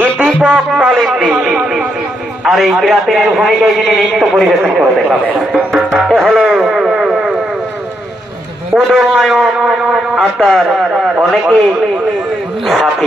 ইতিপক তালিপি আর এই বিরাতের ভূমিকায় যিনি নৃত্য পরিবেশন করতে এ হলো উদমায়ন আর তার অনেকে সাথী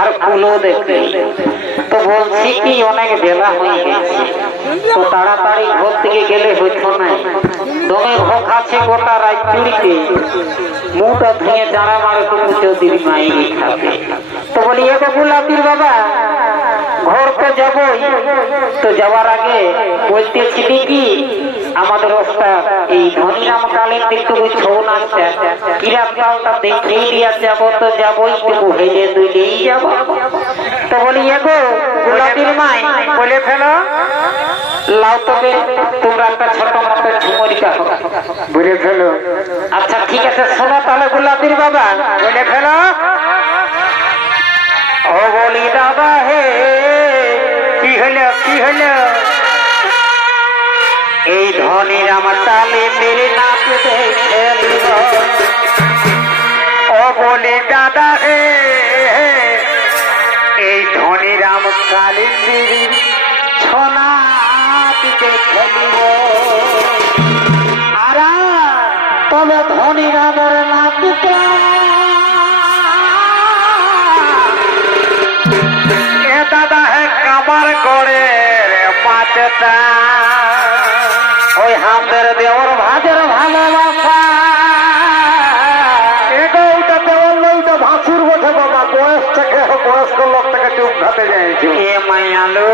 একটা ফুলও দেখে তো বলছি কি, অনেক বেলা হয়ে গেছে। তো তাড়াতাড়ি ঘর থেকে গেলে হইতো না। দমে ভোগ আছে গোটা রাত চুরিতে মুখটা ধুয়ে দাঁড়া মারে তো চৌধুরী মাইরি খাবে তো বলি, এ গোলাপির বাবা, ঘর তো যাবই। তো যাওয়ার আগে বলতেছিলি কি আমাদের অবস্থা এই ধনিরাম কালীন একটু ছৌ নাচছে কিরাম কালটা দেখেই দিয়া যাব তো যাবোই একটু হেলে দুইলেই যাব। তো বলি এগো গোলাপির মাই বলে ফেলো। লাউ তবে তোমরা একটা ছোট মতো ঝুমরিকা বলে ফেলো। আচ্ছা ঠিক আছে শোনো তাহলে গোলাপির বাবা বলে ফেলো। ও বলি দাদা হে কি হলো কি হলো? এই ধনির আমার তালে মেরে নাচ দেখে ও বলি, দাদা হে এই ধনিরাম কালী মেরি ছনা দেখে নিব আর তবে ধনিরামের নাচটা এ দাদা হে কামার গড়ের মাছটা ওই হামদের দেওয়ার ভাজের ভালোবাসা ওইটা দেওয়ার ওইটা ভাসুর বসে বাবা বয়স থেকে বয়স্ক লোক থেকে চুপ ঘাতে যাইছো এ মায়ালু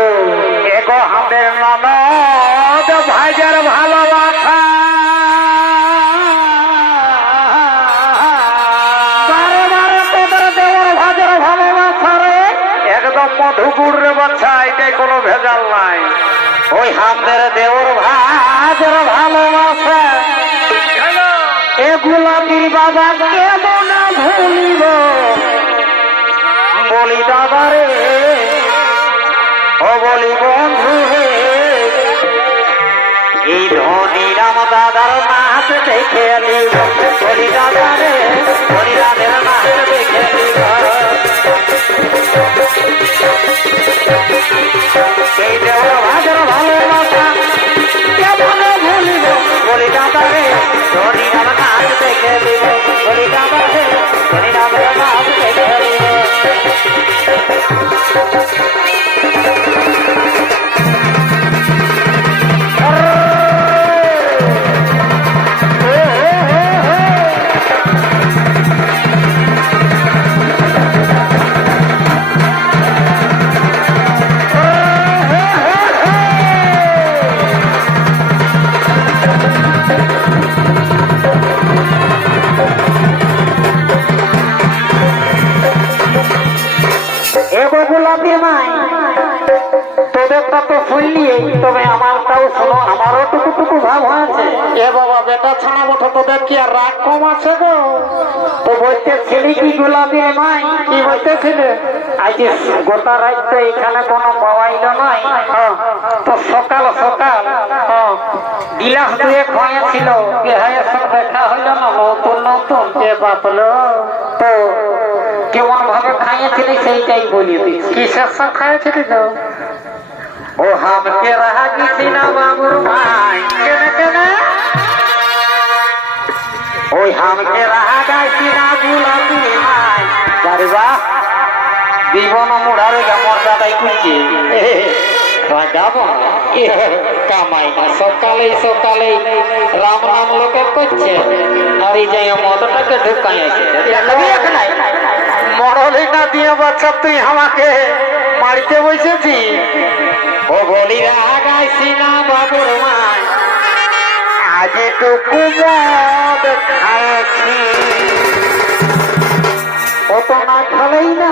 এগো হামদের ননদ ভাজের ভালোবাসা মধুপুর রে বাচ্চা এটাই কোনো ভেজাল নাই। ওই হামদের দেওর ভাজের ভালোবাসা। এ গোলাপির বাবা কেমন ভুলিব বলি দাদা রে, ও বলি বন্ধু হে এই ধনিরাম দাদার নাচ দেখে নিব। বলি দাদা রে ধনিরামের নাচ দেখে নিব। এগো গোলাপি মাই তোদেরটা তো শুনলি তবে আমারটাও শোনো আমারও টুকু টুকু ভাব হয়েছে। এ বাবা বেটা ছানা বটো তোদের কি আর রাগ কম আছে গো? তো বলতেছিলি কি গোলাপি মাই কি বলতেছিলে? আজ গোটা রাত তো এখানে কোনো মোবাইল নাই। হ্যাঁ, তো সকাল সকাল হ্যাঁ, গিলাস দুয়ে খয়েছিল কে হয় দেখা হইল না নতুন নতুন। কে বাপলো তো কেমন ভাবে খাইয়েছিলি সেইটাই বলি দিচ্ছি। কিসের সব খাইয়েছিলি তো ও হামকে রাহা গেছি না বাবুর মাই কেনে কেনে? ওই হামকে রাহা গাইছি না গুলাপি মাই বারে বাহ জীবন মুড়ারে গামর দাদাই কুচি রাগাবো কামাই না। সকালে সকালে রাম নাম লোকে করছে। আর এই যাই মদটাকে ঢুকাই আছে মরলি না দিয়ে বাচ্চা তুই আমাকে মারিতে বসেছি ও বলি রাগাইছি না বাবুর মা আজ টুকু খাইছি। তো না খালাই না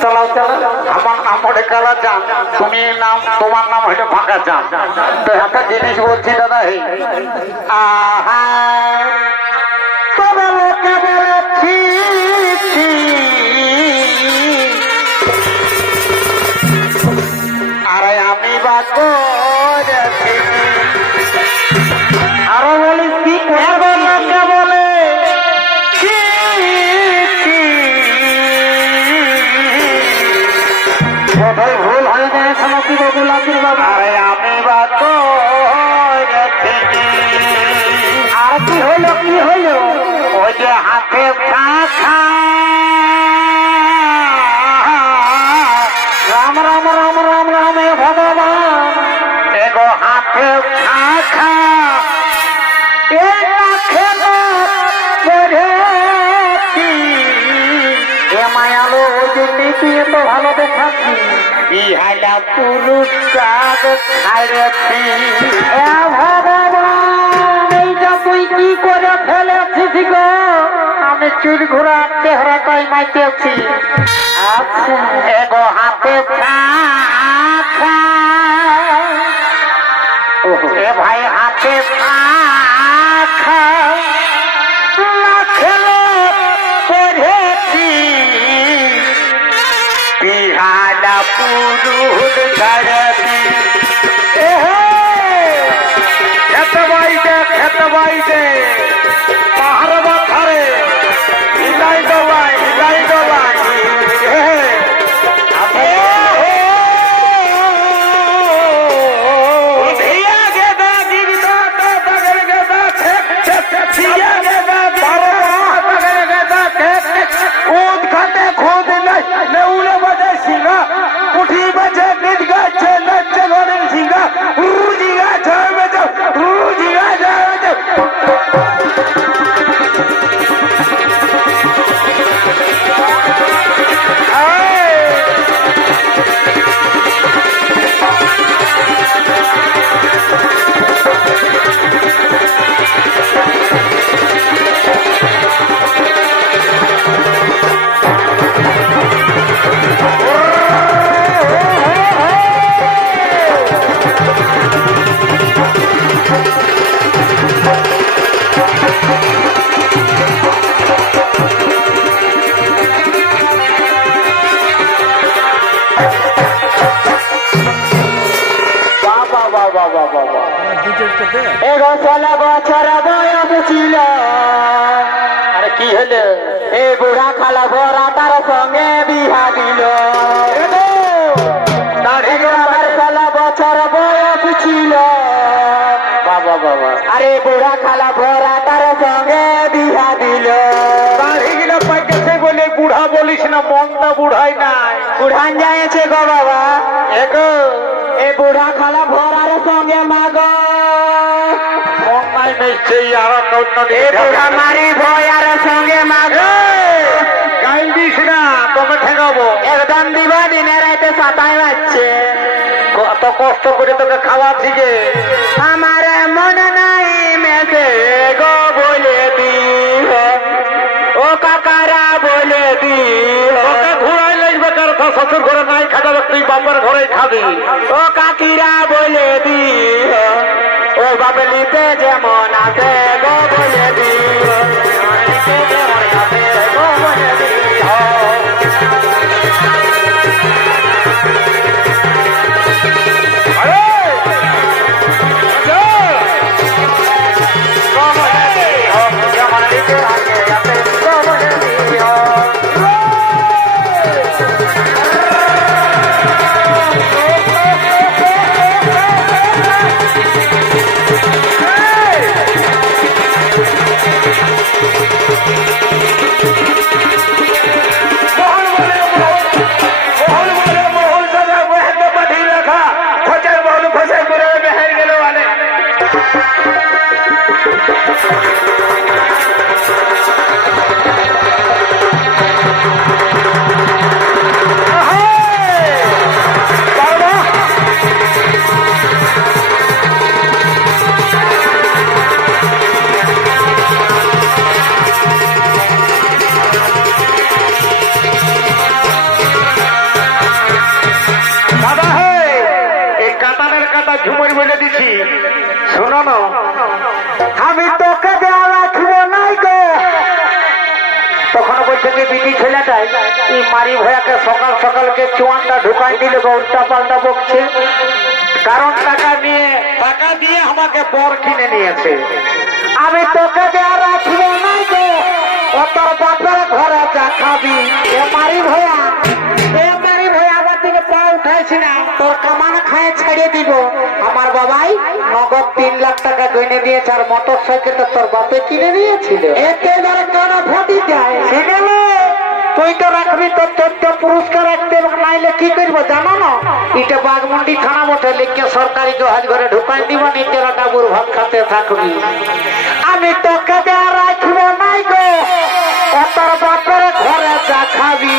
চালাও চালাও। আমার নাম হলে কালা চান তুমি নাম তোমার নাম হলে ফাঁকা চান তো একটা জিনিস বলছি দাদা হে আহা তবে লোকে বলে ছি, গোলাপির বাবা আরে আমি বা করেছি আর কি হলো কি হলো? ওই যে হাতে ইহাইলা পুরুষ খাইছি এইটা তুই কি করে ফেলেছিস গো? আমি চুল ঘোরা চেহারাটাই মাইতেছি। আচ্ছা এগো হাতে ফাঁকা এ ভাই হাতে ফাঁকা পুরুষ ধরতি খেত বাইতে খেত বাইতে পাহাড় বাথারে হিলাই দলাই হিলাই দলাই ভিয়া বাবা বাবা বাবা বাবা এগো ষোলো বছর বয়স ছিল। আরে কি হলো? এ বুড়া খালা তার সঙ্গে বিহা দিল। আমার ষোলো বছর বয়স ছিল। বাবা বাবা আরে বুড়া খালা তার সঙ্গে বিহা দিল। বলে বুড়া বলিস না মনটা বুড়াই নাই। বুড়ান যাইছে গো বাবা। নিশ্চয়ই কন্য এ ভয়ার সঙ্গে মাগ গাইল দিস না তোকে ঠেকাবো। একদম দিবা দিনে রাইতে সাতাই বাজছে। কত কষ্ট করে তোকে খাওয়াচ্ছি যে। আমার মনে নাই মেসে গো বলে দি ও কাকারা বলে দি ঘুরাই লাগবে কার শ্বশুর ঘরে নাই তুই বাপের ঘরে খাবি। ও কাকিরা বলে দি ও নিতে যেমন আছে গো বলে থেকে বিটি ছেলেটাই এই মারি ভয়াকে সকাল সকালকে চুয়ানটা ঢুকাই দিলে উল্টা পাল্টা বকছে। কারণ টাকা নিয়ে টাকা দিয়ে আমাকে বর কিনে নিয়েছে। আমি তোকে দেওয়া রাখব নাই গো, ও তোর বাপের ঘরে যা খাবি। এ মারি ভয়া এ মারি ভয়া আমার দিকে পা উঠাইছি না, তোর কামান ছাড়িয়ে দিব। আমার বাবাই নগদ তিন লাখ টাকা গইনে দিয়েছে আর মোটর সাইকেলটা তোর বাপে কিনে নিয়েছিল এতে ধরে কেন ফাটি যায়। তুই তো রাখবি, তোর চোদ্দ পুরস্কার রাখতে নাইলে কি করব জানো না? এটা বাগমন্ডি থানা বটে লিখে সরকারি জহাজ ঘরে ঢুকাই দিব, নিজের ডাবুর ভাত খাতে থাকবি। আমি তোকে দেওয়া রাখব নাই গো তোর বাপের ঘরে যা খাবি।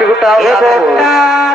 নাই আর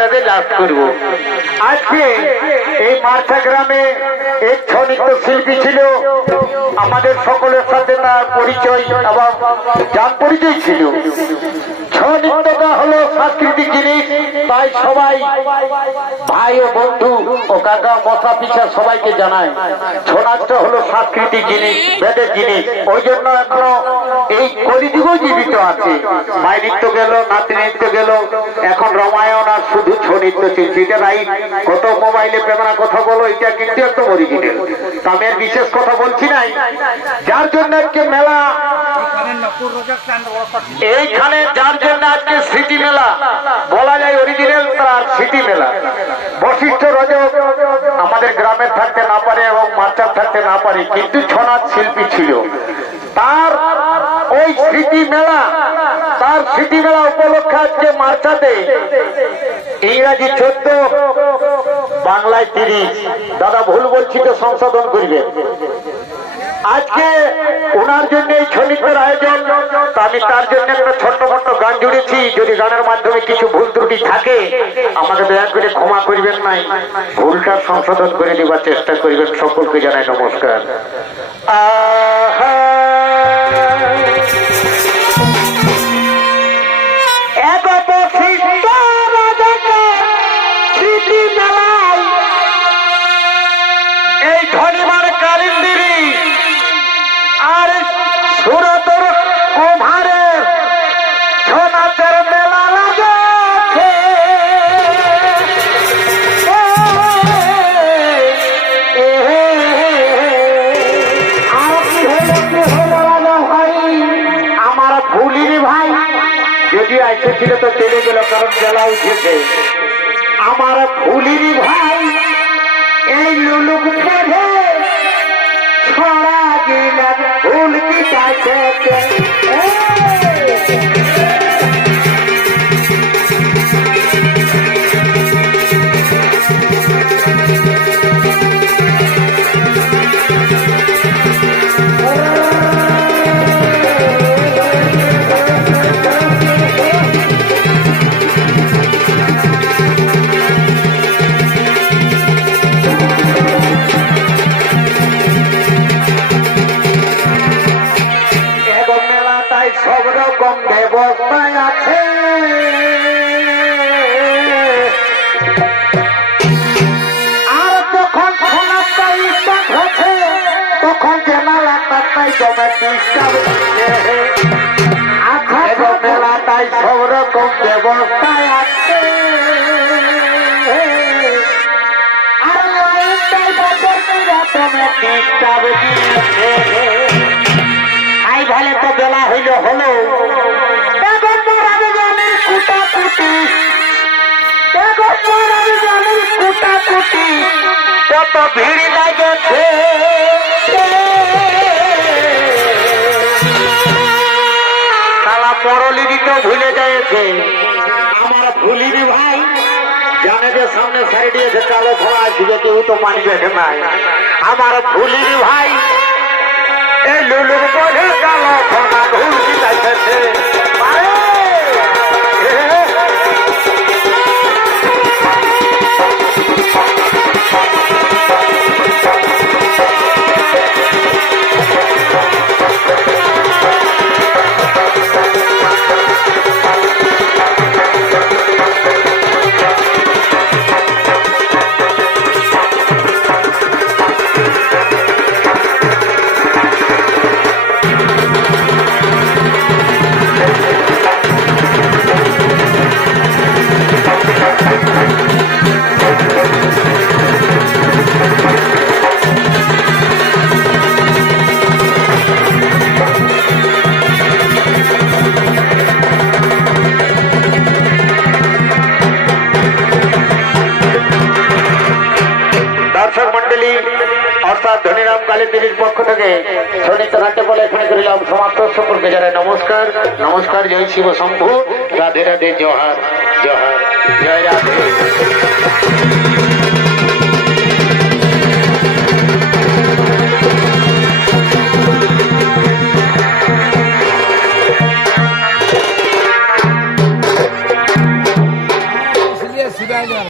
এই লাভ করব। আজকে এই মার্থা গ্রামে এক ছনিত্য শিল্পী ছিল। আমাদের সকলের সাথে তার পরিচয় এবং যান পরিচয় ছিল। ছনিত্যটা হলো সাংস্কৃতিক জিনিস, তাই সবাই ভাই ও বন্ধু ও কাকা মশা পিছা সবাইকে জানায় ছৌ হলো সাংস্কৃতিক জিনিস, বেদের জিনিস। ওই জন্য এখনও এই কলিযুগও জীবিত আছে। মাই নৃত্য গেল, নাতি নৃত্য গেল। এখন রামায়ণ আর শুধু ছৌ নৃত্য চলছে এটা রাইট কত মোবাইলে প্রেমরা কথা বলো, এটা কিন্তু একদম অরিজিনাল আর বিশেষ কথা বলছি নাই। যার জন্য আজকে মেলা, এইখানে যার জন্য আজকে স্মৃতি মেলা। বলা যায় অরিজিনাল তার স্মৃতি মেলা। বশিষ্ঠ রজক আমাদের গ্রামে থাকতে না পারে এবং মাস্টার থাকতে না পারে, কিন্তু ছনাথ শিল্পী ছিল। তার ওই স্মৃতি মেলা, তার স্মৃতি মেলা উপলক্ষে আজকে মার্চাতে ইংরাজি চোদ্দ, বাংলায় তিরিশ। দাদা ভুল বলছি তো সংশোধন করবেন আজকে ওনার জন্য এই শ্রমিকদের আয়োজন আমি তার জন্য একটা ছোট্ট মোট্ট গান জুড়েছি। যদি গানের মাধ্যমে কিছু ভুল ত্রুটি থাকে, আমাকে দয়া করে ক্ষমা করবেন নাই। ভুলটা সংশোধন করে দেবার চেষ্টা করবেন। সকলকে জানাই নমস্কার। আহা! আইসে ছিল তো চলে গেল, কারণ বেলা উঠেছে। আমার ভুলিনি ভাই, এই লুলুক বেঁধে ছড়া গেল ভুল কি চাইছে সব রকম ব্যবস্থায় আছে। আর যখন স্টার্ট হচ্ছে তখন জানালাটাই জমে ডিস্টার্ব এবং মেলাটাই সব রকম ব্যবস্থায় আছে। আর লাইনটাই বছর তুমি ডিস্টার্ব আই ভালে তো বেলা হইল হলো। কত ভিড় লাগেছে তো ভুলে যাচ্ছে আমার ভুলিনি ভাই, জানে যে সামনে সাইড দিয়েছে কালো খোলা আসবে, কেউ তো মানবে নাই আমার ভুলিনি ভাই লুলুর কালো খোলা ভুল দিতেছে শিব শম্ভু। রাধে রাধে জহার জহার। জয় রাধে।